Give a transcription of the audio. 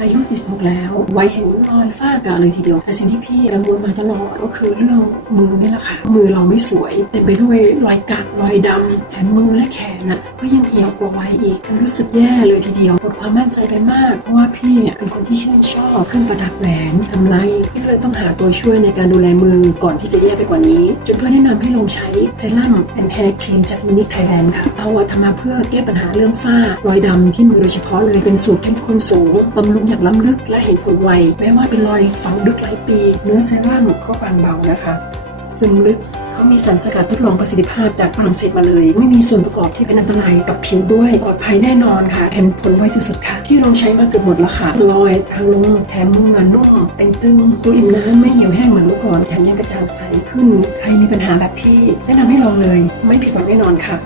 อายุ 46 แล้วไว้เห็นรอยฝ้ากระเลยทีเดียว แต่สิ่งที่พี่กังวลมาตลอดก็คือเรื่องมือนี่แหละค่ะ มือเราไม่สวยเต็มไปด้วยรอยกัดรอยดำแถมมือและแขนน่ะก็ยังเหี่ยวกว่าวัยอีกรู้สึกแย่เลยทีเดียวหมดความมั่นใจไปมากเพราะว่าพี่เนี่ยเป็นคนที่ชื่นชอบเครื่องประดับแหวนกำไรพี่ก็เลยต้องหาตัวช่วยในการดูแลมือก่อนที่จะแย่ไปกว่านี้จนเพื่อนแนะนำให้ลองใช้เซรั่มแอนแฮร์ครีมจากมินิไทยแลนด์ค่ะเอาอะทำมาเพื่อแก้ปัญหาเรื่องฝ้ารอยดำที่มือโดยเฉพาะเลยเป็นสูตรเข้มข้นสูงบำรุงอย่างล้ำลึกและเห็นผลไวแม้ว่าเป็นรอยฝังลึกหลายปี เนื้อเซรั่มก็บางเบานะคะ ซึมลึกเขามีสารสกัดทดลองประสิทธิภาพจากฝรั่งเศสมาเลย ไม่มีส่วนประกอบที่เป็นอันตรายกับผิวด้วยปลอดภัยแน่นอนค่ะเห็นผลไวสุดๆค่ะ ที่ลองใช้มาเกือบหมดแล้วค่ะรอยจางลงแถมมือนนุ่มเต่งตึงตัวอิ่มน้ำไม่เหี่ยวแห้งเหมือนเมื่อก่อนแถมยังกระจ่างใสขึ้น ใครมีปัญหาแบบพี่ แนะนำให้ลองเลย ไม่ผิดหวังแน่นอนค่ะ